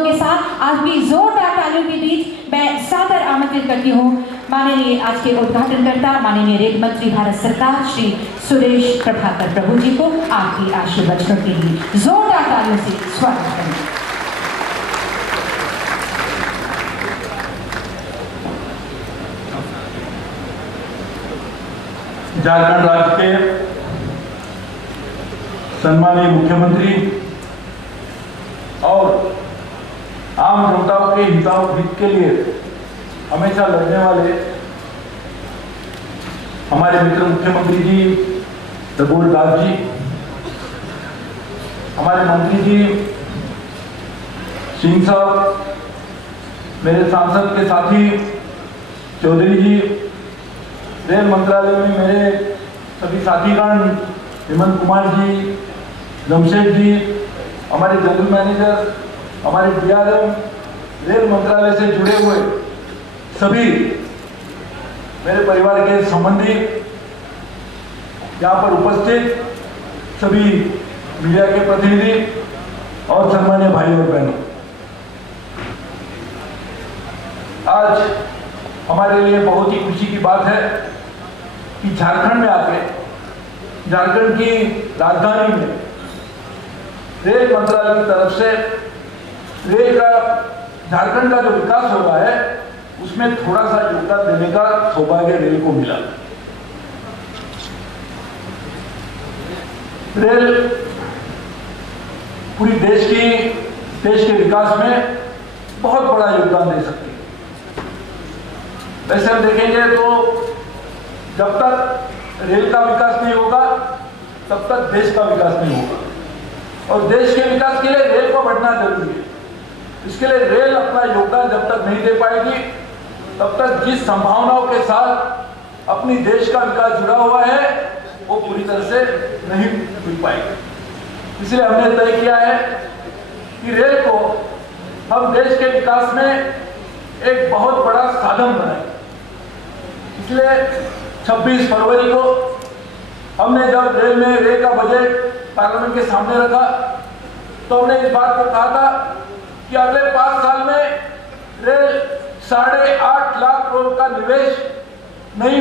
के साथ आज भी जोरदार तालियों के बीच मैं सादर आमंत्रित करती हूँ माननीय आज के उद्घाटनकर्ता माननीय रेल मंत्री भारत सरकार श्री सुरेश प्रभाकर प्रभु जी को आपकी आशीर्वचनों के लिए जोरदार तालियों से स्वागत करें। झारखंड राज्य के सम्मानीय मुख्यमंत्री और आम जनताओं के हित के लिए हमेशा लड़ने वाले हमारे मित्र मुख्यमंत्री जी रघुवर दास जी, हमारे मंत्री जी सिंह साहब, मेरे सांसद के साथी चौधरी जी, रेल मंत्रालय में मेरे सभी साथीगण हेमंत कुमार जी, जमशेद जी, हमारे जनरल मैनेजर, हमारे DRM, रेल मंत्रालय से जुड़े हुए सभी मेरे परिवार के संबंधी, यहाँ पर उपस्थित सभी मीडिया के प्रतिनिधि और सम्मानीय भाई और बहनों, आज हमारे लिए बहुत ही खुशी की बात है कि झारखंड में आके झारखंड की राजधानी में रेल मंत्रालय की तरफ से रेल का झारखंड का जो विकास हो रहा है उसमें थोड़ा सा योगदान देने का सौभाग्य रेल को मिला। रेल पूरी देश के विकास में बहुत बड़ा योगदान दे सकती है। वैसे हम देखेंगे तो जब तक रेल का विकास नहीं होगा तब तक देश का विकास नहीं होगा, और देश के विकास के लिए रेल को बढ़ना जरूरी है। इसके लिए रेल अपना योगदान जब तक नहीं दे पाएगी तब तक जिस संभावनाओं के साथ अपनी देश का विकास जुड़ा हुआ है वो पूरी तरह से नहीं मिल पाएगी। इसलिए हमने तय किया है कि रेल को हम देश के विकास में एक बहुत बड़ा साधन बनाएं। इसलिए 26 फरवरी को हमने जब रेल का बजट पार्लियामेंट के सामने रखा तो हमने इस बात को कहा था कि अगले 5 साल में रेल 8.5 लाख करोड़ का निवेश नई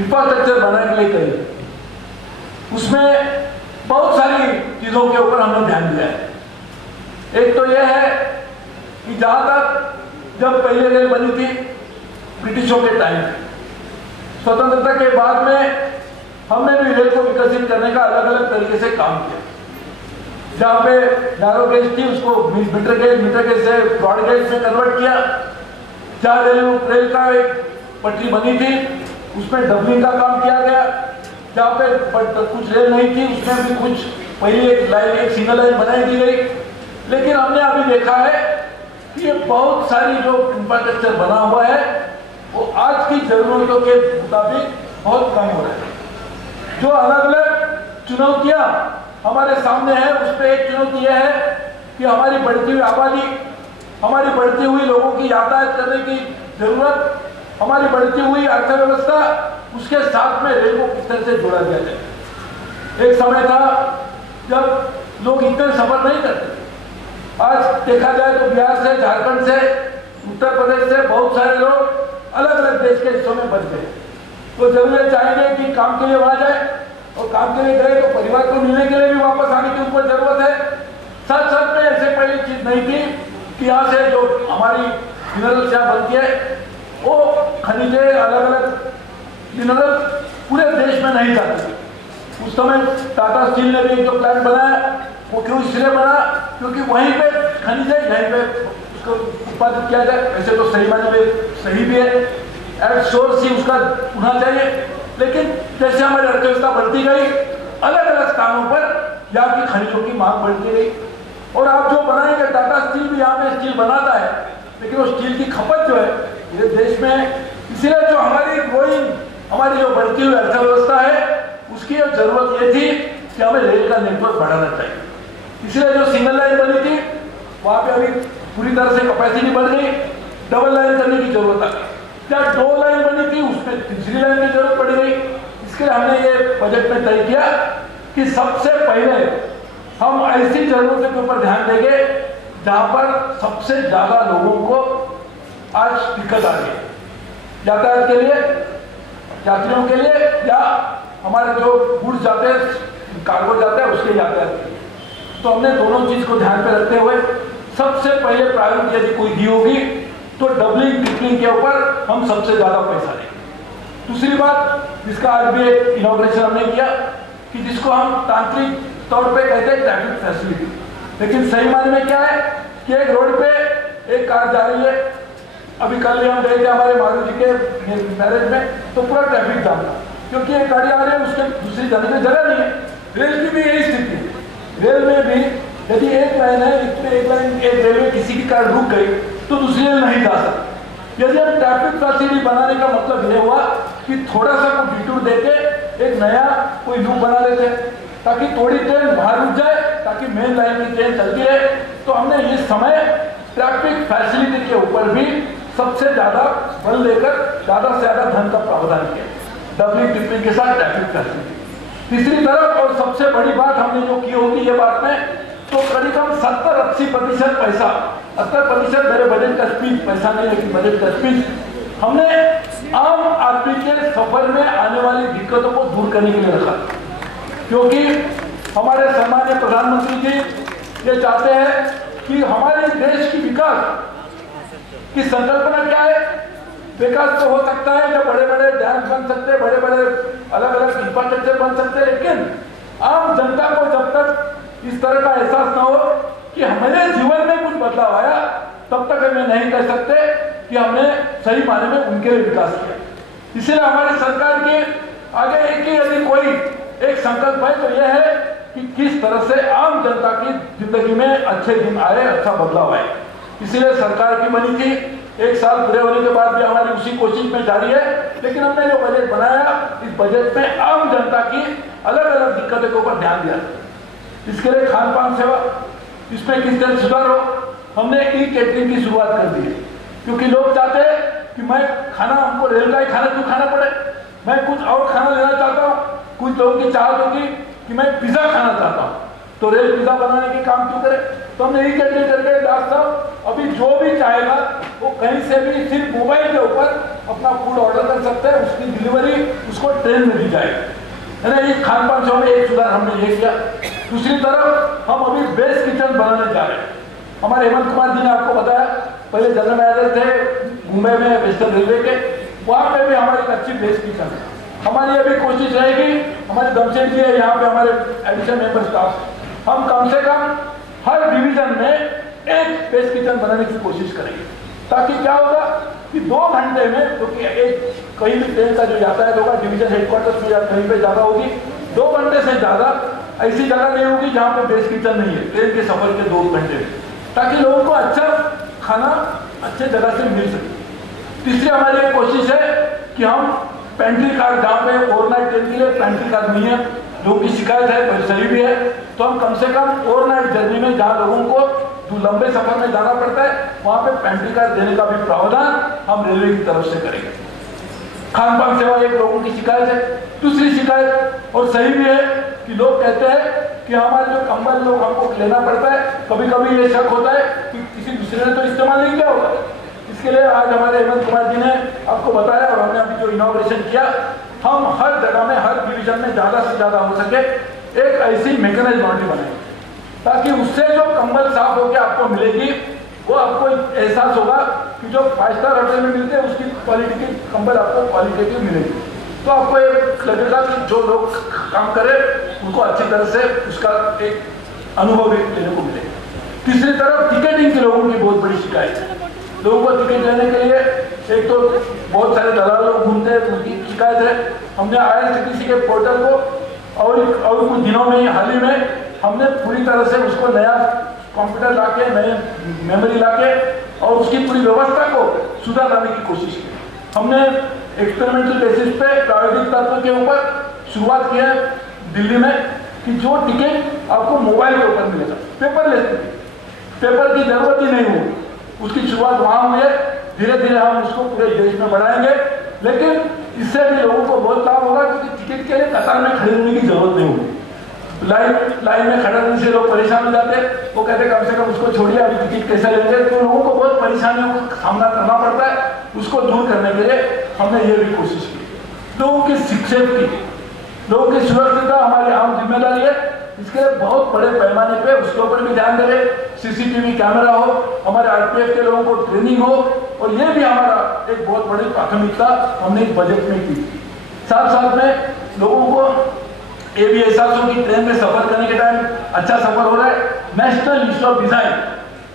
इंफ्रास्ट्रक्चर बनाने के लिए करेगी। उसमें बहुत सारी चीजों के ऊपर हमने ध्यान दिया है। एक तो यह है कि जहां तक जब पहले रेल बनी थी ब्रिटिशों के टाइम, स्वतंत्रता के बाद में हमने भी रेल को विकसित करने का अलग अलग तरीके से काम किया। जहाँ पे नैरो गेज थी उसको मीटर गेज से ब्रॉड गेज में कन्वर्ट किया। जहाँ रेल का एक पटरी बनी थी उसमें डबलिंग का काम किया गया। जहाँ पे कुछ रेल नहीं थी उसमें भी कुछ पहले एक सिंगल लाइन बनाई दी गई। लेकिन हमने अभी देखा है कि ये बहुत सारी जो इंफ्रास्ट्रक्चर बना हुआ है वो आज की जरूरतों के मुताबिक बहुत कम हो रहा है। जो अलग अलग चुनौतियां हमारे सामने है उसमें एक चुनौती यह है कि हमारी बढ़ती हुई आबादी, हमारी बढ़ती हुई लोगों की यातायात करने की जरूरत, हमारी बढ़ती हुई अर्थव्यवस्था, उसके साथ में रेल को किस तरह से जोड़ा दिया जाए। एक समय था जब लोग इतने सफर नहीं करते। आज देखा जाए तो बिहार से, झारखंड से, उत्तर प्रदेश से बहुत सारे लोग अलग अलग देश के हिस्सों में बच गए। तो जरूर चाहेंगे कि काम के लिए वहां जाए, और काम के लिए गए तो परिवार को मिलने के लिए भी वापस आने की उनको जरूरत है। साथ साथ में ऐसे पहली चीज नहीं थी कि यहाँ से जो हमारी मिनरल्स यहाँ बनती है वो खनिजे अलग अलग मिनरल्स पूरे देश में नहीं जाते थे। उस समय टाटा स्टील ने भी जो प्लांट बनाया वो क्यों इसलिए बना क्योंकि वहीं पे खनिजे यहीं पे उसको उत्पादित किया जाए। वैसे तो सही मायने में सही भी है, एट सोर्स ही उसका होना चाहिए। लेकिन जैसे हमारी अर्थव्यवस्था बढ़ती गई, अलग अलग स्थानों पर यहाँ की खनिजों की मांग बढ़ती गई। और आप जो बनाएंगे, टाटा स्टील भी यहाँ पे स्टील बनाता है, लेकिन वो स्टील की खपत जो है ये देश में, इसलिए जो हमारी ग्रोइंग, हमारी जो बढ़ती हुई अर्थव्यवस्था है उसकी जरूरत ये थी कि हमें रेल का नेटवर्क बढ़ाना चाहिए। इसलिए जो सिंगल लाइन बनी थी वहां पे अभी पूरी तरह से कैपेसिटी बढ़ गई, डबल लाइन करने की जरूरत आ गई। क्या 2 लाइन बनी थी उसमें तीसरी लाइन की जरूरत पड़ गई। इसके लिए हमने ये बजट में तय किया कि सबसे पहले हम ऐसी जरूरतों के ऊपर ध्यान देंगे जहां पर सबसे ज्यादा लोगों को आज दिक्कत आ रही है यातायात के लिए, यात्रियों के लिए, या हमारे जो गुड्स जाते हैं, कार्गो जाते हैं, उसके यातायात के लिए। तो हमने दोनों चीज को ध्यान में रखते हुए सबसे पहले प्रायोरिटी यदि कोई दी होगी तो डबलिंग ट्रिपलिंग के ऊपर हम सबसे ज्यादा पैसा देंगे। दूसरी बात, जिसका आज भी एक इनॉग्रेशन हमने किया कि जिसको हम तांत्रिक तौर पे कहते हैं ट्रैफिक फैसिलिटी, लेकिन सही मायने में क्या है कि एक रोड पे एक कार जा रही है, अभी कल ही हम गए थे हमारे मारू जी के मैरिज में, तो पूरा ट्रैफिक जाम था क्योंकि एक गाड़ी आ रही है, उसके दूसरी जाने की जगह नहीं है। रेल की भी यही स्थिति है। रेल में भी यदि एक लाइन है, एक रेलवे किसी की कार रुक गई तो दूसरी रेल नहीं जा सकती। यदि हम ट्रैफिक फैसिलिटी बनाने का मतलब यह हुआ कि थोड़ा सा कोई डिटूर देके एक नया कोई लूप बना लेते हैं ताकि थोड़ी ट्रेन बाहर रुक जाए, ताकि मेन लाइन की ट्रेन चलती है। तो हमने ये समय ट्रैफिक फैसिलिटी के ऊपर भी सबसे ज्यादा बल लेकर ज्यादा से ज्यादा धन का प्रावधान किया, डबलिंग ट्रिपलिंग के साथ ट्रैफिक फैसिलिटी। तीसरी तरफ और सबसे बड़ी बात हमने जो की होगी ये बात में, तो करीब 70-80% पैसा, 80% मेरे बजट का स्पीच, पैसा नहीं लेकिन बजट का स्पीच, हमने आम आदमी के सफर में आने वाली दिक्कतों को दूर करने के लिए रखा। क्योंकि हमारे सम्मानीय प्रधानमंत्री जी ये चाहते हैं कि हमारे देश की विकास की संकल्पना क्या है। विकास तो हो सकता है जब बड़े बड़े डैम बन सकते हैं, बड़े बड़े अलग अलग इंफ्रास्ट्रक्चर बन सकते हैं, लेकिन आम जनता को जब तक इस तरह का एहसास ना हो कि हमारे जीवन में कुछ बदलाव आया, तब तक हमें नहीं कह सकते कि हमने सही मायने में उनके लिए विकास किया। इसलिए हमारी सरकार के आगे एक ही यदि कोई एक संकल्प है तो यह है कि किस तरह से आम जनता की जिंदगी में अच्छे दिन आए, अच्छा बदलाव आए। इसीलिए सरकार की बनी थी, एक साल पूरे होने के बाद भी हमारी उसी कोशिश में जारी है। लेकिन हमने जो बजट बनाया, इस बजट में आम जनता की अलग अलग दिक्कतों के ऊपर ध्यान दिया। इसके लिए खान पान सेवा, इसमें किस तरह सुधार हो, हमने ई कैटरिंग की शुरुआत कर दी है। क्योंकि लोग चाहते हैं कि मैं खाना, हमको रेल का ही खाना क्यों खाना पड़े, मैं कुछ और खाना लेना चाहता हूँ। कुछ लोगों की चाहत होगी कि मैं पिज्जा खाना चाहता हूँ, तो रेल पिज्जा बनाने के काम क्यों करे। तो हमने ई कैटरिंग करके दास साहब अभी जो भी चाहेगा वो कहीं से भी सिर्फ मोबाइल के ऊपर अपना फूड ऑर्डर कर सकते हैं, उसकी डिलीवरी उसको ट्रेन में दी जाएगी। है ना, ये खान पान सेवा में एक सुधार हमने ये किया। दूसरी तरफ हम अभी बेस्ट किचन बनाने जा रहे हैं। हमारे हेमंत कुमार जी ने आपको बताया, पहले जनरल मैनेजर थे मुंबई में वेस्टर्न रेलवे के, वहां पे भी हमारी एक अच्छी बेस्ट किचन है। हमारी अभी कोशिश रहेगी, हमारे दमशेद जी है यहाँ पे, हमारे एडिशनल मेंबर स्टाफ, हम कम से कम हर डिवीजन में एक बेस्ट किचन बनाने की कोशिश करेंगे, ताकि क्या होगा कि 2 घंटे में, क्योंकि एक कहीं भी ट्रेन का जो यातायात होगा डिवीजन हेडक्वार्टर में या कहीं पे ज्यादा होगी, 2 घंटे से ज्यादा ऐसी जगह नहीं होगी जहां पे बेस्ट किचन नहीं है ट्रेन के सफर के 2 घंटे में, ताकि लोगों को अच्छा खाना अच्छे जगह से मिल सके। तीसरी हमारी एक कोशिश है कि हम पेंट्री कार, जहाँ पे ओवरनाइट ट्रेन के लिए पेंट्री कार नहीं है, लोगों की शिकायत है, सही भी है, तो हम कम से कम ओवरनाइट जर्नी में जहाँ लोगों को जो लंबे सफर में जाना पड़ता है वहां पे पेंट्री कार देने का भी प्रावधान हम रेलवे की तरफ से करेंगे। खान पान सेवा एक लोगों की शिकायत है। दूसरी शिकायत, और सही भी है, कि लोग कहते हैं कि हमारे जो कंबल लोग हमको लेना पड़ता है, कभी कभी ये शक होता है कि किसी दूसरे ने तो इस्तेमाल नहीं किया होगा। इसके लिए आज हमारे हेमंत कुमार जी ने आपको बताया और हमने अभी जो इनॉग्रेशन किया, हम हर जगह में, हर डिवीजन में ज्यादा से ज्यादा हो सके एक ऐसी मैकेनाइज्ड लॉन्ड्री बनाएंगे, ताकि उससे जो कंबल साफ होकर आपको मिलेगी वो आपको एहसास होगा कि जो 5 स्टार होटल में मिलते हैं उसकी क्वालिटी की कंबल आपको क्वालिटेटिव मिलेगी। तो आपको एक लगेगा कि जो लोग काम करें उनको अच्छी तरह से उसका एक अनुभव भी लेने को मिलेगा। तीसरी तरफ टिकटिंग के लोगों की बहुत बड़ी शिकायत है। लोगों को टिकट लेने के लिए एक तो बहुत सारे दलाल लोग घूमते हैं, उनकी शिकायत है। हमने IRCTC के पोर्टल को और कुछ दिनों में, हाल ही में हमने पूरी तरह से उसको नया कंप्यूटर लाके, नए मेमोरी लाके और उसकी पूरी व्यवस्था को सुधार लाने की कोशिश की। हमने एक्सपेरिमेंटल बेसिस पे प्रायोगिक तत्व के ऊपर शुरुआत की है दिल्ली में, कि जो टिकट आपको मोबाइल के ऊपर मिलेगा, पेपरलेस टिकट, पेपर की जरूरत ही नहीं होगी, उसकी शुरुआत वहां हुई है। धीरे धीरे हम उसको पूरे देश में बढ़ाएंगे, लेकिन इससे भी लोगों को बहुत लाभ होगा, क्योंकि टिकट के लिए कतार में खड़े होने की जरूरत नहीं होगी। लाइन में खड़े रहने से लोग परेशान हो जाते, वो कहते कम से कम उसको छोड़िए, अभी टिकट कैसे लेंगे। तो लोगों को बहुत परेशानियों का सामना करना पड़ता है, उसको दूर करने के लिए हमने ये भी कोशिश की। लोगों की सेफ्टी, लोगों की सुरक्षिता हमारी आम जिम्मेदारी है। इसके लिए बहुत बड़े पैमाने पे उसके ऊपर भी ध्यान दे, सीसीटीवी कैमरा हो, हमारे आरपीएफ के लोगों को ट्रेनिंग हो, और ये भी हमारा एक बहुत बड़ी प्राथमिकता हमने बजट में की। साथ साथ में लोगों को ये भी एहसास हो कि ट्रेन में सफर करने के टाइम अच्छा सफर हो रहा है। नेशनल इंस्टीट्यूट ऑफ डिजाइन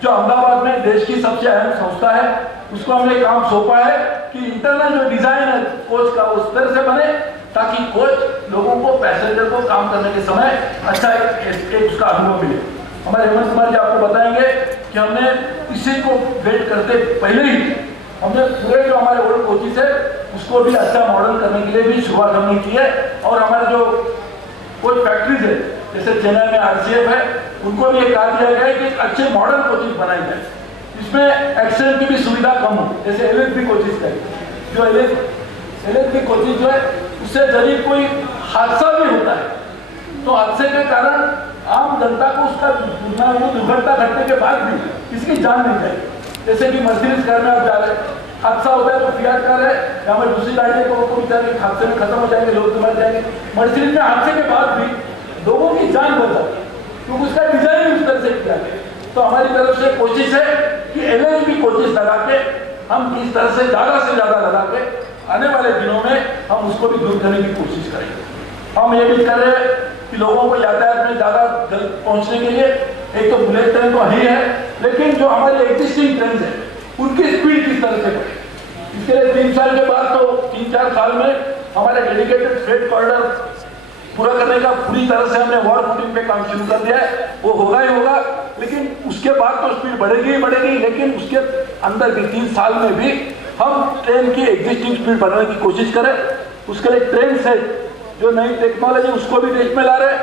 जो अहमदाबाद में देश की सबसे अहम संस्था है, उसको हमने काम सौंपा है कि इंटरनल जो डिजाइन है कोच का उस तरह से बने ताकि कोच लोगों को, पैसेंजर को काम करने के समय अच्छा एक उसका अनुभव मिले। हमारे हेमंत कुमार जी आपको बताएंगे कि हमने इसी को वेट करते पहले ही हमने पूरे जो हमारे ओल्ड कोचेस है उसको भी अच्छा मॉडल करने के लिए भी शुरुआत हमने की है। और हमारे जो कोई फैक्ट्रीज है जैसे चेन्नई में आरसीएफ है, उनको भी ये कहा दिया गया है कि एक अच्छे मॉडल कोचिंग बनाई जाए, इसमें एक्सीडेंट की भी सुविधा कम हो। जैसे एलएचबी कोचिंग है, जो एलएचबी कोचिंग जो है उससे जरिए कोई हादसा भी होता है तो हादसे के कारण आम जनता को उसका दुर्घटना घटने के बाद भी किसी की जान नहीं जाएगी। जैसे कि मर्सिडीज कार में आप जा रहे हैं, हादसा होता है तो फियाट कार है या हमें दूसरी गाड़ी को बेचारे हादसे में खत्म हो जाएंगे, लोग तो मर जाएंगे। मर्सिडीज में हादसे के बाद भी लोगों की जान बच जाती है क्योंकि उसका डिजाइन उस तरह से किया गया। तो हमारी तरफ से कोशिश है कि एलएचबी कोचिंग लगा के हम इस तरह से ज्यादा लगा के आने वाले दिनों में हम उसको भी दूर करने की कोशिश करेंगे। हम ये भी कर रहे हैं कि लोगों को यातायात में ज्यादा जल्द पहुंचने के लिए एक तो बुलेट ट्रेन तो ही है, लेकिन जो हमारी एग्जिस्टिंग ट्रेन है उनकी स्पीड किस तरह से बढ़े, इसके लिए 3 साल के बाद तो 3-4 साल में हमारे डेडिकेटेड फ्रेट कॉरिडोर पूरा करने का पूरी तरह से हमने वॉर फुटिंग पे काम शुरू कर दिया है। वो होगा ही होगा, लेकिन उसके बाद तो स्पीड बढ़ेगी ही बढ़ेगी, लेकिन उसके अंदर भी 3 साल में भी हम ट्रेन की एग्जिस्टिंग स्पीड बढ़ाने की कोशिश करें। उसके लिए ट्रेन से जो नई टेक्नोलॉजी उसको भी देश में ला रहे,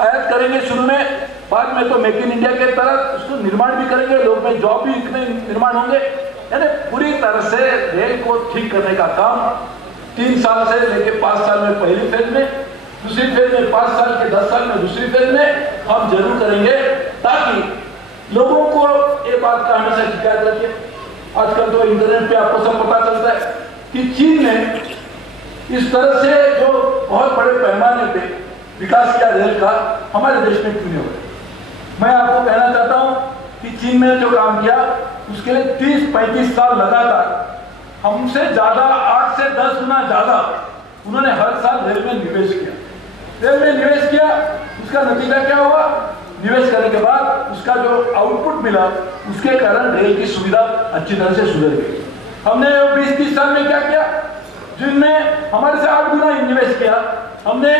आयात करेंगे शुरू में, बाद में तो मेक इन इंडिया के तरह उसको निर्माण भी करेंगे, लोग में जॉब भी इतने निर्माण होंगे। यानी पूरी तरह से रेल को ठीक करने का काम 3 साल से लेकर 5 साल में पहली फेज में, दूसरी फेज में 5 साल के 10 साल में दूसरी फेज में हम जरूर करेंगे, ताकि लोगों को ये बात का हमेशा शिकायत रखिए। आजकल तो इंटरनेट पे आपको सब पता चलता है कि चीन ने इस तरह से जो बहुत बड़े पैमाने पे विकास किया रेल का, हमारे देश में क्यों नहीं हो रहा। मैं आपको कहना चाहता हूं कि चीन ने जो काम किया उसके लिए 30-35 साल लगातार हमसे ज्यादा 8 से 10 गुना ज्यादा उन्होंने हर साल रेल में निवेश किया। रेल में निवेश किया, उसका नतीजा क्या हुआ, निवेश करने के बाद उसका जो आउटपुट मिला उसके कारण रेल की सुविधा अच्छी तरह से सुधर गई। हमने 20-30 साल में क्या किया, जिनमें हमारे से 8 गुना निवेश किया, हमने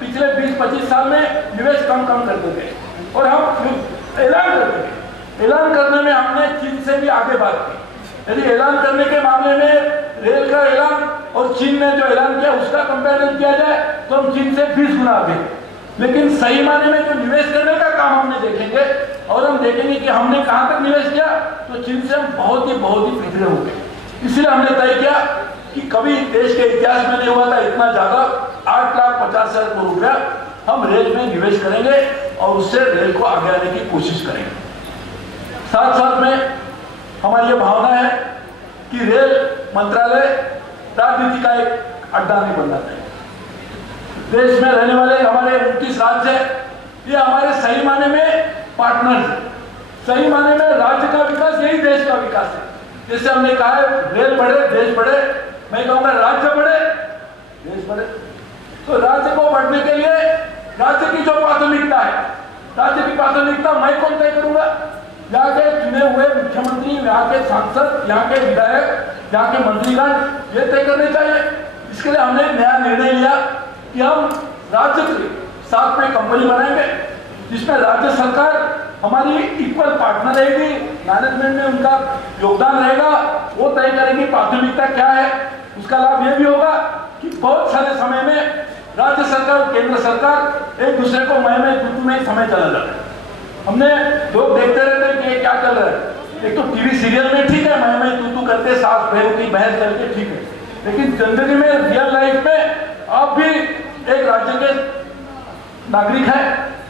पिछले 20-25 साल में निवेश कम करते थे और हम ऐलान करते थे। ऐलान करने में हमने चीन से भी आगे बात की। यदि ऐलान करने के मामले में रेल का ऐलान और चीन ने जो ऐलान किया उसका कंपैरिजन किया जाए तो हम चीन से 20 गुना आगे। लेकिन सही माने में जो निवेश करने का काम हमने देखेंगे और हम देखेंगे कि हमने कहां तक निवेश किया तो चीन से हम बहुत ही पिछड़े हो गए। इसलिए हमने तय किया कि कभी देश के इतिहास में नहीं हुआ था इतना ज्यादा 8,50,000 करोड़ रुपया हम रेल में निवेश करेंगे और उससे रेल को आगे आने की कोशिश करेंगे। साथ साथ में हमारी ये भावना है कि रेल मंत्रालय राजनीति का एक अड्डा नहीं बनना चाहिए। देश में रहने वाले हमारे 29 राज्य है, ये हमारे सही माने में पार्टनर्स है। सही माने में राज्य का विकास यही देश का विकास है। जैसे हमने कहा है रेल बढ़े देश बढ़े, मैं कहूंगा राज्य बढ़े देश बढ़े। तो राज्य को बढ़ने के लिए राज्य की जो प्राथमिकता है, राज्य की प्राथमिकता मैं कौन तय करूंगा, यहाँ के चुने हुए मुख्यमंत्री, यहाँ के सांसद, यहाँ के विधायक, यहाँ के मंत्रीगण ये तय करने चाहिए। इसके लिए हमने नया निर्णय लिया कि हम राज्य के साथ में कंपनी बनाएंगे जिसमें राज्य सरकार हमारी इक्वल पार्टनर रहेगी, मैनेजमेंट में उनका योगदान रहेगा, वो तय करेंगे प्राथमिकता क्या है। उसका लाभ ये भी होगा कि बहुत सारे समय में राज्य सरकार और केंद्र सरकार एक दूसरे को मैं में समय चला जाता है। हमने लोग देखते रहते हैं कि क्या चल रहा है। एक तो टीवी सीरियल में ठीक है मैं तू करते सास बहू की बहस करके ठीक है, लेकिन जिंदगी में रियल लाइफ में आप भी एक राज्य के नागरिक है,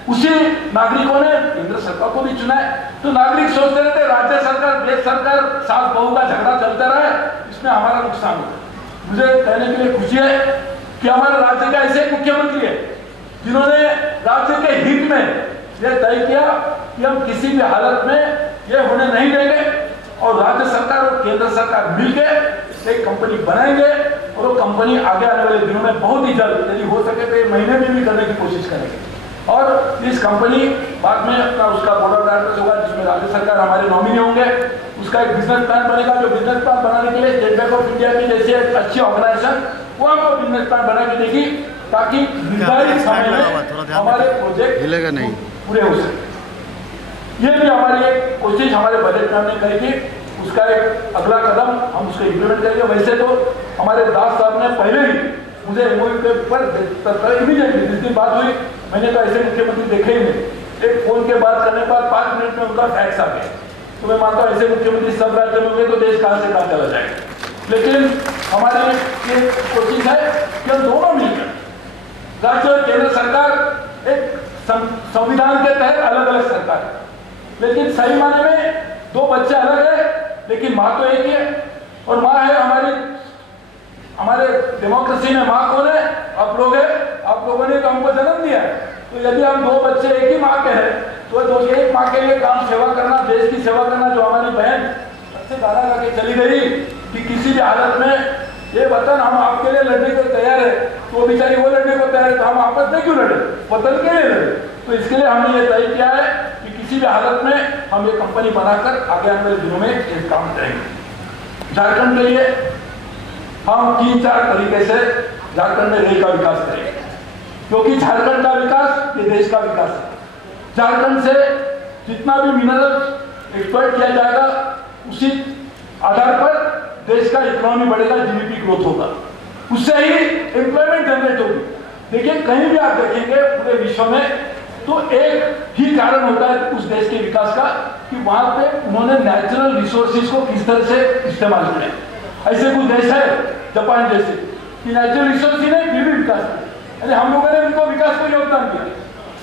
उसी नागरिकों ने केंद्र सरकार को भी चुना है। तो नागरिक सोचते रहते राज्य सरकार देश सरकार सास बहू का झगड़ा चलता रहे, इसमें हमारा नुकसान होता है। मुझे कहने के लिए खुशी है कि हमारे राज्य का ऐसे मुख्यमंत्री है जिन्होंने राज्य के हित में यह तय किया कि हम किसी भी हालत में यह होने नहीं देंगे और राज्य सरकार और केंद्र सरकार मिलकर एक कंपनी बनाएंगे और वो कंपनी आगे आने वाले दिनों में बहुत ही जल्द, यदि हो सके तो महीने में भी करने की कोशिश करेंगे। और इस कंपनी बाद में अपना उसका बोर्ड ऑफ डायरेक्टर्स होगा जिसमें राज्य सरकार हमारे नॉमिनी होंगे, उसका एक बिजनेस प्लान बनेगा। जो बिजनेस प्लान बनाने के लिए स्टेट बैंक ऑफ इंडिया की जैसी एक अच्छी ऑर्गेनाइजेशन वो हमको बिजनेस प्लान बना के देगी ताकि निर्धारित समय में हमारे प्रोजेक्ट पूरे हो सके। ये भी हमारी एक कोशिश हमारे बजट में हमने करी थी, उसका एक अगला कदम हम उसको इम्प्लीमेंट करेंगे। वैसे तो हमारे दास साहब ने पहले ही मुझे एमओयू के ऊपर इमीडिएटली जिस दिन बात हुई, मैंने तो ऐसे मुख्यमंत्री देखे ही नहीं। एक फोन के बात करने के बाद 5 मिनट में उनका फैक्स आ गया। तो मैं मानता हूँ ऐसे मुख्यमंत्री सब राज्य में होंगे तो देश कहाँ से कहाँ चला जाएगा। लेकिन हमारी ये कोशिश है कि हम दोनों मिलकर राज्य और केंद्र सरकार एक संविधान के तहत अलग अलग सरकार है, लेकिन सही माने में दो बच्चे अलग है लेकिन माँ तो एक ही है। और माँ है हमारे डेमोक्रेसी में माँ कौन है? आप लोग है। आप लोगों ने तो हमको जन्म दिया है। तो यदि हम दो बच्चे एक ही माँ के हैं तो एक माँ के लिए काम सेवा करना, देश की सेवा करना। जो हमारी बहन सबसे गाना गा के चली गई कि किसी भी हालत में ये वतन हम आपके लिए लड़ने को तैयार है, तो बेचारी वो लड़ने को तैयार है, तो हम आपस में क्यों लड़े? वतन के लिए लड़े। तो इसके लिए हमने ये तय किया है कि किसी भी हालत में हम ये कंपनी बनाकर आगे आने वाले दिनों में ये काम करेंगे। झारखंड के लिए हम 3-4 तरीके से झारखंड में रेल का विकास करेंगे, क्योंकि झारखंड का विकास ये देश का विकास है। झारखंड से जितना भी मिनरल एक्सप्लॉइट किया जाएगा उसी आधार पर देश का इकोनॉमी बढ़ेगा, जीडीपी ग्रोथ होगा, उससे ही एम्प्लॉयमेंट जनरेट होगी। देखिए कहीं भी आप देखेंगे पूरे विश्व में तो एक ही कारण होता है उस देश के विकास का कि वहां पे उन्होंने नेचुरल रिसोर्सेज को किस तरह से इस्तेमाल किया। ऐसे कुछ देश है जापान जैसे कि नेचुरल रिसोर्स ही नहीं फिर भी विकास किया। अरे हम लोगों ने उनको विकास को योगदान दिया।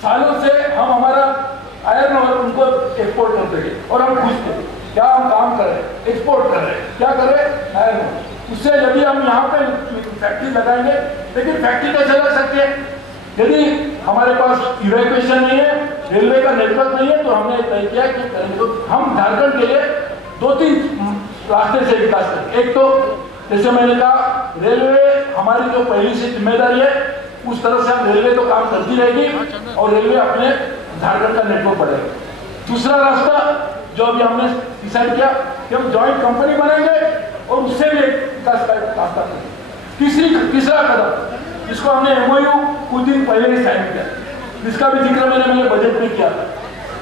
सालों से हम हमारा आयरन और उनको एक्सपोर्ट करते हैं और हम खुश थे। क्या हम काम कर रहे हैं? एक्सपोर्ट कर रहे हैं। क्या कर रहे हैं? आयरन। उससे यदि हम यहाँ पे फैक्ट्री लगाएंगे, लेकिन फैक्ट्री कैसे लग सकती है यदि हमारे पास इवैक्यूएशन नहीं है, रेलवे का नेटवर्क नहीं है? तो हमने तय किया कि करेंगे। तो हम झारखंड के लिए 2-3 रास्ते से विकास करेंगे। एक तो जैसे मैंने कहा रेलवे हमारी जो पहली से जिम्मेदारी है उस तरह से हम रेलवे तो काम करती रहेगी और रेलवे अपने झारखंड का नेटवर्क बढ़ेगा। दूसरा रास्ता जो अभी हमने डिसाइड किया कि हम जॉइंट कंपनी बनाएंगे और उससे भी एक विकास का रास्ता करेंगे। तीसरा कदम जिसको हमने एमओयू कुछ दिन पहले ही साइन किया, जिसका भी जिक्र मैंने बजट में किया।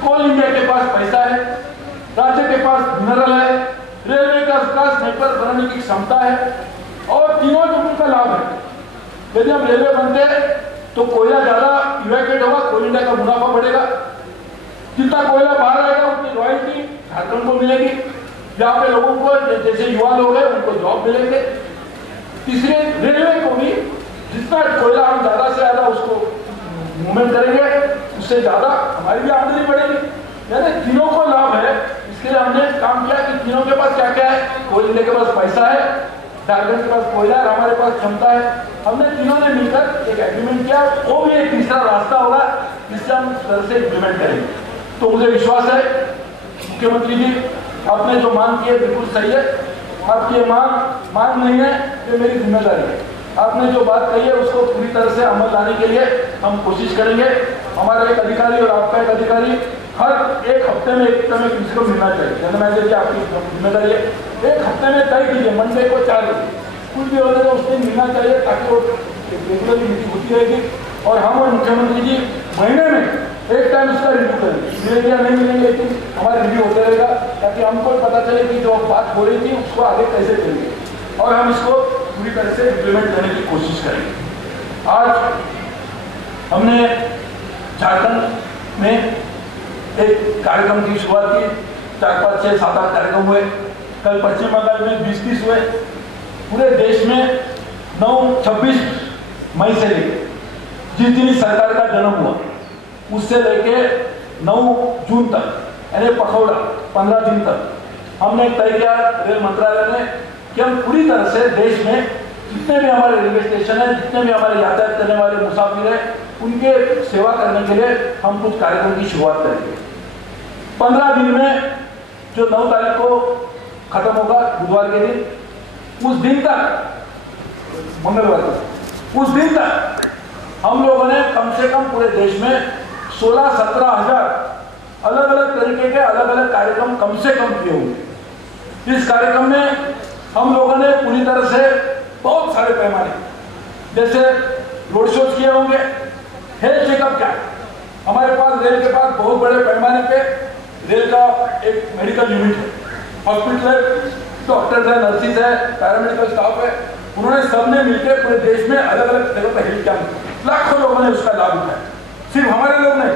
कोल इंडिया के पास पैसा है, राज्य के पास मिनरल है, रेलवे का विकास नेटवर्क बनाने की क्षमता है और तीनों जो उनका लाभ है। यदि हम रेलवे बनते हैं तो कोयला ज्यादा इवैक्यूएट होगा, कोल इंडिया का मुनाफा बढ़ेगा। जितना कोयला बाहर आएगा उतनी रॉयल्टी झारखंड को मिलेगी। यहाँ पे लोगों को जैसे युवा लोग हैं उनको जॉब मिलेंगे। तीसरे रेलवे को भी जितना कोयला हम ज्यादा से ज्यादा उसको मूवमेंट करेंगे उससे ज्यादा हमारी भी आमदनी बढ़ेगी। यानी तीनों को लाभ है। इसके लिए हमने काम किया कि तीनों के पास क्या क्या है। कोल इंडिया के पास पैसा है, झारखंड के पास कोयला है, हमारे पास क्षमता है। हमने तीनों ने मिलकर एक एग्रीमेंट किया। वो भी एक तीसरा रास्ता होगा जिससे हम इस तरह से इम्प्लीमेंट करेंगे। तो मुझे विश्वास है मुख्यमंत्री जी आपने जो मांग की है बिल्कुल सही है। आपकी ये मांग नहीं है, ये मेरी जिम्मेदारी है। आपने जो बात कही है उसको पूरी तरह से अमल लाने के लिए हम कोशिश करेंगे। हमारा एक अधिकारी और आपका एक अधिकारी हर एक हफ्ते में एक समय किसी को मिलना चाहिए। जनमैनेजर की आपकी जिम्मेदारी है। एक हफ्ते में तय कीजिए, मंडे को 4 बजे कुछ भी होने उस दिन मिलना चाहिए ताकि वो रेगुलरली मीटिंग होती रहेगी। और हम और मुख्यमंत्री जी महीने में एक टाइम उसका रिव्यू करेंगे। मिलेंगे या नहीं मिलेंगे लेकिन हमारा रिव्यू होता रहेगा ताकि हमको पता चले कि जो बात हो रही थी उसको आगे कैसे करेंगे और हम इसको पूरी तरह से इम्प्लीमेंट करने की कोशिश करेंगे। आज हमने झारखंड में एक कार्यक्रम की शुरुआत की। 4, 5, 6, 7, 8 कार्यक्रम हुए। कल पश्चिम बंगाल में 20-30 हुए। पूरे देश में 9-26 मई से लेकर जिस दिन इस सरकार का जन्म हुआ उससे लेके 9 जून तक यानी पखौड़ा 15 दिन तक हमने तय किया रेल मंत्रालय ने कि हम पूरी तरह से देश में जितने भी हमारे रेलवे स्टेशन है, जितने भी हमारे यातायात करने वाले मुसाफिर हैं, उनके सेवा करने के लिए हम कुछ कार्यक्रम की शुरुआत करेंगे। 15 दिन में जो 9 तारीख को खत्म होगा बुधवार के दिन, उस दिन तक मंगलवार को उस दिन तक हम लोगों ने कम से कम पूरे देश में 16-17 हजार अलग अलग तरीके के अलग अलग कार्यक्रम कम से कम किए होंगे। इस कार्यक्रम में हम लोगों ने पूरी तरह से बहुत सारे पैमाने जैसे रोड शोज किए होंगे, हेल्थ चेकअप क्या है, हमारे पास रेल के पास बहुत बड़े पैमाने पे रेल का एक मेडिकल यूनिट है, हॉस्पिटल है, डॉक्टर्स है, नर्सिस है, पैरामेडिकल स्टाफ है, उन्होंने सबने मिलकर पूरे देश में अलग अलग जगह पर हेल्थ कैंप, लाखों लोगों ने उसका लाभ उठाया। सिर्फ हमारे लोग नहीं,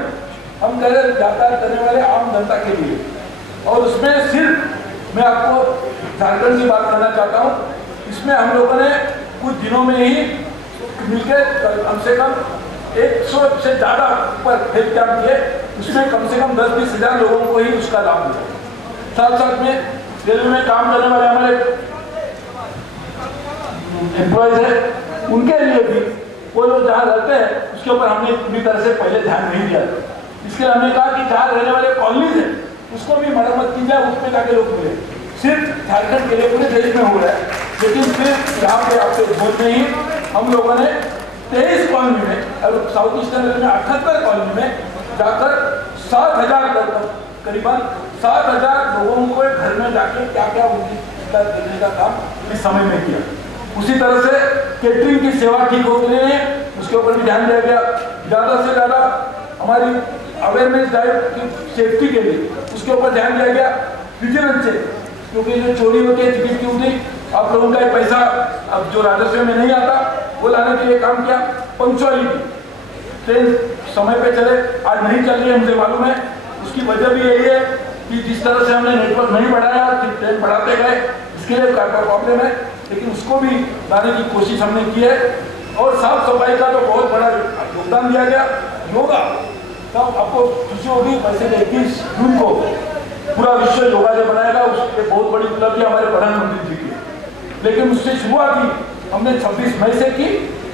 हम कह रहे यातायात करने वाले आम जनता के लिए। और उसमें सिर्फ मैं आपको झारखंड की बात करना चाहता हूँ, इसमें हम लोगों ने कुछ दिनों में ही मिलकर कम से कम 100 से ज़्यादा ऊपर हेल्थ कैंप किए, उसमें कम से कम 10-20 हजार लोगों को ही उसका लाभ मिला। साथ साथ में रेलवे में काम करने वाले हमारे एम्प्लॉयज है, उनके लिए भी वो लोग जहाँ रहते हैं उसके ऊपर हमने पूरी तरह से पहले ध्यान नहीं दिया। इसके लिए हमने कहा कि जहाँ रहने वाले कॉलोनीज है उसको भी मरम्मत की जाए, उसमें जाके लोग मिले। सिर्फ झारखंड के लिए पूरे देश में हो रहा है, लेकिन सिर्फ यहाँ पे आपके भोज में ही हम लोगों ने 23 कॉलोनी में और साउथ ईस्टर्न रेलवे में 78 कॉलोनी में जाकर 7,000 करीबन 7,000 लोगों को घर में जाके क्या क्या उनकी देने का काम इस समय में किया। उसी तरह से कैटरिंग की सेवा ठीक हो गई है, उसके ऊपर भी ध्यान दिया गया। ज़्यादा से ज़्यादा हमारी अवेयरनेस ड्राइव की सेफ्टी के लिए उसके ऊपर ध्यान दिया गया। विजिलेंस से, क्योंकि जो चोरी होती है टिकट की होती, आप लोगों का एक पैसा अब जो राजस्व में नहीं आता वो लाने के लिए काम किया। पंक्चुअलिटी, ट्रेन समय पे चले, आज नहीं चल रही है मुझे मालूम है, उसकी वजह भी यही है कि जिस तरह से हमने नेटवर्क नहीं बढ़ाया, ट्रेन बढ़ाते गए, इसके लिए प्रॉब्लम है, लेकिन उसको भी लाने की कोशिश हमने की है। और साफ सफाई का तो बहुत बड़ा योगदान दिया गया। योगा तब आपको खुशी होगी, वैसे 21 जून को पूरा विश्व योगा डे बनाएगा, उसके बहुत बड़ी उपलब्धि हमारे प्रधानमंत्री जी की। लेकिन उससे शुरुआत ही हमने 26 मई से की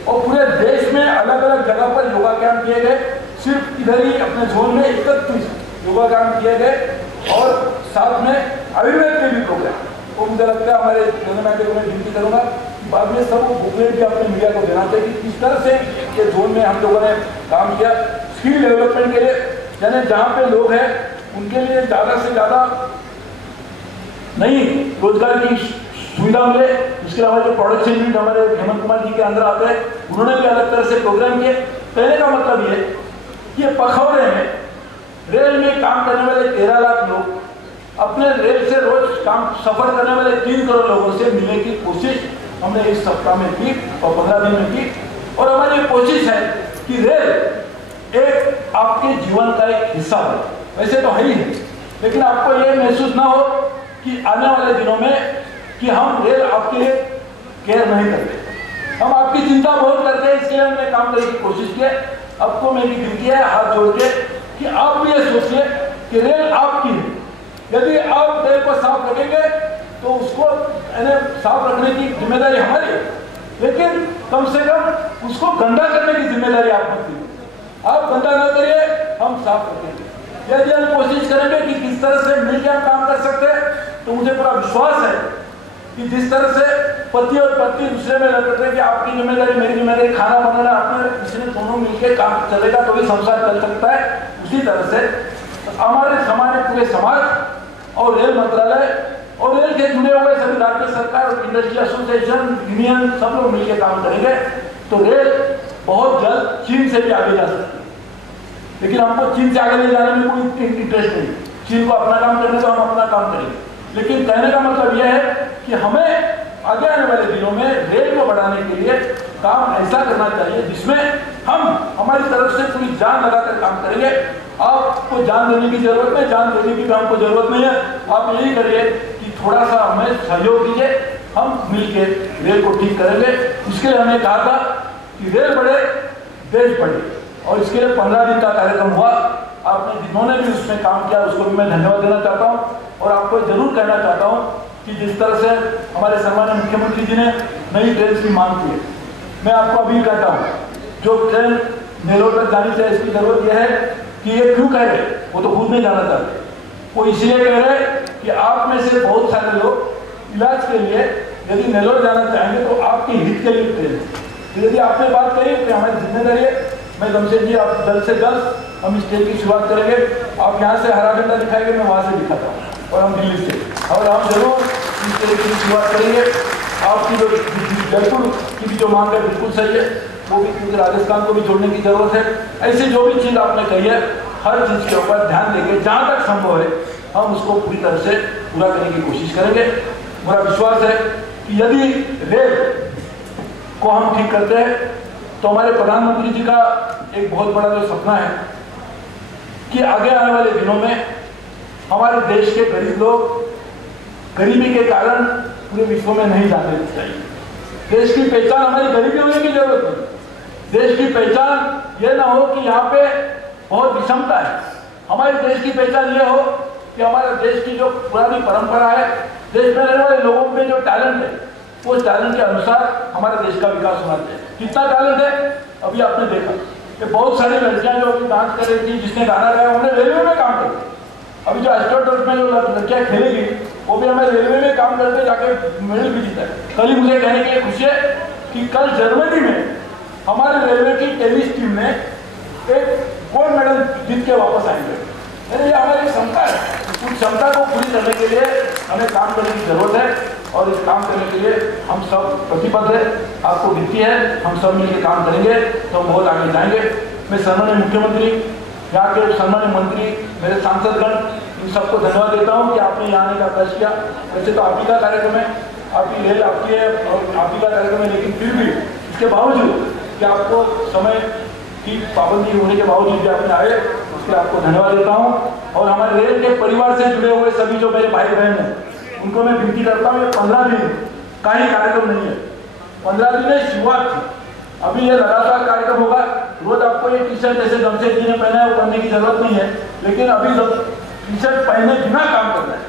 और पूरे देश में अलग अलग जगह पर योगा कैंप किए गए। सिर्फ इधर ही अपने जोन में 31 योगा कैंप किए गए और साथ में आयुर्वेद के भी प्रोग्राम, वो मुझे लगता है हमारे जनमानस को मैं विनती करूंगा बाद में सब बुकलेट भी अपने मीडिया को देना चाहिए कि किस तरह से ये जोन में हम लोगों ने काम किया। स्किल डेवलपमेंट के लिए, यानी जहाँ पे लोग हैं उनके लिए ज़्यादा से ज़्यादा नई रोजगार की सुविधा मिले। इसके अलावा जो प्रोडक्शन यूनिट हमारे हेमंत कुमार जी के अंदर आते हैं, उन्होंने भी अलग तरह से प्रोग्राम किए। कहने का मतलब ये कि पखौड़े में रेल में काम करने वाले 13 लाख लोग अपने रेल से रोज काम सफर करने वाले 3 करोड़ लोगों से मिलने की कोशिश हमने इस सप्ताह में की और 15 दिन में की। और हमारी कोशिश है कि रेल एक आपके जीवन का एक हिस्सा है, वैसे तो है ही है, लेकिन आपको ये महसूस ना हो कि आने वाले दिनों में कि हम रेल आपके लिए केयर नहीं करते, हम आपकी चिंता बहुत करते हैं। इसके लिए हमने काम करने की कोशिश की है। आपको मेरी विनती है हाथ जोड़ के कि आप भी ये सोचिए कि रेल आपकी है। यदि आप रेल को साफ रखेंगे तो उसको साफ रखने की जिम्मेदारी हमारी है, लेकिन कम से कम उसको गंदा करने की जिम्मेदारी आप मत लीजिए। आप गंदा न करिए, हम साफ रखेंगे। यदि हम कोशिश करेंगे कि किस तरह से मिलकर हम काम कर सकते हैं, तो मुझे पूरा विश्वास है कि जिस तरह से पति और पत्नी दूसरे में लगते हैं कि आपकी जिम्मेदारी मेरी जिम्मेदारी, खाना बनाना आपने, इसलिए दोनों मिलकर काम चलेगा तो भी संसार चल सकता है। उसी तरह से हमारे समाज, पूरे समाज और रेल मंत्रालय और रेल से जुड़े हुए सभी राज्य सरकार, इंडस्ट्री एसोसिएशन, यूनियन, सब लोग मिलकर काम करेंगे तो रेल बहुत जल्द चीन से भी आगे जा सकती है। लेकिन हमको चीन से आगे ले जाने में कोई इंटरेस्ट नहीं। चीन को अपना काम करने तो हम अपना काम करेंगे, लेकिन कहने का मतलब यह है कि हमें आगे आने वाले दिनों में रेल को बढ़ाने के लिए काम ऐसा करना चाहिए जिसमें हम हमारी तरफ से पूरी जान लगाकर काम करेंगे। आपको जान देने की जरूरत नहीं, जान देने की भी हमको जरूरत नहीं है। आप यही करिए कि थोड़ा सा हमें सहयोग दीजिए, हम मिलकर रेल को ठीक करेंगे। इसके लिए हमने कहा था कि रेल बढ़े, देश बढ़े। और इसके लिए 15 दिन का कार्यक्रम हुआ। आपने जिन्होंने भी उसमें काम किया उसको भी मैं धन्यवाद देना चाहता हूँ। और आपको जरूर कहना चाहता हूँ कि जिस तरह से हमारे सम्मानित मुख्यमंत्री जी ने नई ट्रेन की मांग की है, मैं आपको अभी कहता हूँ जो ट्रेन नेलोर तक जानी चाहिए, इसकी जरूरत यह है कि ये क्यों कह रहे, वो तो खुद नहीं जाना चाहते, वो इसलिए कह रहे कि आप में से बहुत सारे लोग इलाज के लिए यदि नेलोर जाना चाहेंगे तो आपके हित के लिए ट्रेन है। तो यदि आपने बात कही तो हमारी जिम्मेदारी है, मैं जमशेद जी आप जल्द से जल्द हम इस ट्रेन की शुरुआत करेंगे। आप यहाँ से हरा झंडा दिखाएंगे, मैं वहाँ से दिखाता हूँ, और हम दिल्ली से, और हम जरूर इस ट्रेन की शुरुआत करेंगे। आपकी जो जयपुर की भी जो मांग है बिल्कुल सही है, वो भी, क्योंकि राजस्थान को भी जोड़ने की जरूरत है। ऐसी जो भी चीज़ आपने कही है, हर चीज़ के ऊपर ध्यान देंगे, जहाँ तक संभव है हम उसको पूरी तरह से पूरा करने की कोशिश करेंगे। मेरा विश्वास है कि यदि रेल को हम ठीक करते हैं तो हमारे प्रधानमंत्री जी का एक बहुत बड़ा जो सपना है कि आगे आने वाले दिनों में हमारे देश के गरीब लोग गरीबी के कारण पूरे विश्व में नहीं जाने चाहिए। देश की पहचान हमारी गरीबी होने की जरूरत नहीं। देश की पहचान ये ना हो कि यहाँ पे बहुत विषमता है। हमारे देश की पहचान ये हो कि हमारे देश की जो पुरानी परंपरा है, देश में रहने वाले लोगों में जो टैलेंट है, उस टैलेंट के अनुसार हमारे देश का विकास होना चाहिए। कितना टैलेंट है अभी आपने देखा कि बहुत सारी लड़कियां जो अभी डांस कर रही थी, जिसने गाना गाया उन्हें रेलवे में काम करते। अभी जो एस्ट्रोटर्फ में जो लड़कियां खेलेगी वो भी हमें रेलवे में काम करते जाके मेडल भी जीता है। कल ही मुझे कहने के लिए खुशी है कि कल जर्मनी में हमारे रेलवे की टेनिस टीम ने एक गोल्ड मेडल जीत के वापस आएंगे। ये हमारी क्षमता है, उस क्षमता को पूरी करने के लिए हमें काम करने की जरूरत है, और इस काम करने के लिए हम सब प्रतिबद्ध है। आपको विनती है, हम सब मिलकर काम करेंगे तो हम बहुत आगे जाएंगे। मैं सम्मानित मुख्यमंत्री, यहाँ के सम्मानित मंत्री, मेरे सांसदगण, इन सबको धन्यवाद देता हूँ कि आपने यहाँ आने का प्रयास किया। वैसे तो आप ही का कार्यक्रम है, आपकी रेल आपकी है और आप ही का कार्यक्रम है, लेकिन फिर भी इसके बावजूद कि आपको समय की पाबंदी होने के बावजूद भी आपने आए, उसके आपको धन्यवाद देता हूँ। और हमारे रेल के परिवार से जुड़े हुए सभी जो मेरे भाई बहन हैं उनको मैं विनती करता हूँ, ये 15 दिन का ही कार्यक्रम नहीं है, 15 दिन में शुरुआत थी, अभी ये लगातार कार्यक्रम होगा। रोज आपको ये टी शर्ट जैसे जमशेद जी ने पहना है वो पहनने की जरूरत नहीं है, लेकिन अभी जब टी शर्ट पहने बिना काम करना है,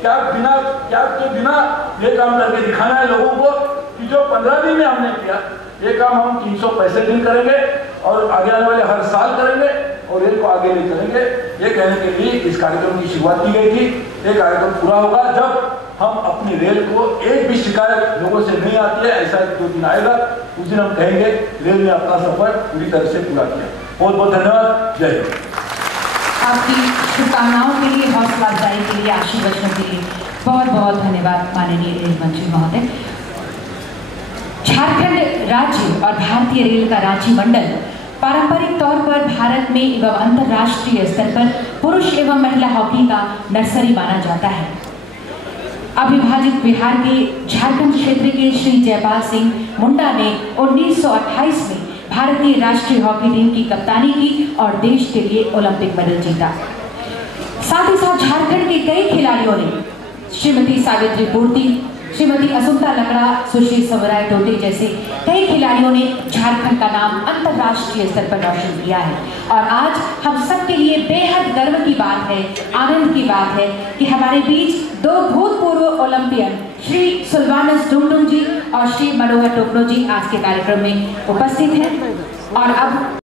क्या के बिना ये काम करके दिखाना है लोगों को कि जो 15 दिन में हमने किया ये काम हम 365 दिन करेंगे और आगे आने वाले हर साल करेंगे और रेल को आगे ले चलेंगे। ये कहने के लिए इस कार्यक्रम की शुरुआत की गई थी। ये कार्यक्रम पूरा होगा जब हम अपनी रेल को, एक भी शिकायत लोगों से नहीं आती है, ऐसा जो दिन आएगा उस दिन हम कहेंगे रेल ने अपना सफर पूरी तरह से पूरा किया। बहुत बहुत धन्यवाद। जय हिंद। आपकी शुभकामनाओं के लिए, हौसला अफजाई के लिए, आशीर्वचनों के लिए बहुत बहुत धन्यवाद माननीय रेल मंत्री महोदय। झारखंड राज्य और भारतीय रेल का रांची मंडल पारंपरिक तौर पर भारत में एवं अंतर्राष्ट्रीय स्तर पर पुरुष एवं महिला हॉकी का नर्सरी माना जाता है। अविभाजित बिहार के झारखंड क्षेत्र के श्री जयपाल सिंह मुंडा ने 1928 में भारतीय राष्ट्रीय हॉकी टीम की कप्तानी की और देश के लिए ओलंपिक मेडल जीता। साथ ही साथ झारखंड के कई खिलाड़ियों ने, श्रीमती सावित्री पूर्ति, श्रीमती असुंता लकड़ा, सुश्री सवराय टोटे जैसे कई खिलाड़ियों ने झारखंड का नाम अंतर्राष्ट्रीय स्तर पर रोशन किया है। और आज हम सब के लिए बेहद गर्व की बात है, आनंद की बात है कि हमारे बीच दो भूतपूर्व ओलंपियन श्री सुल्वानस डुंगडुंग जी और श्री मनोहर टोकनो जी आज के कार्यक्रम में उपस्थित हैं। और अब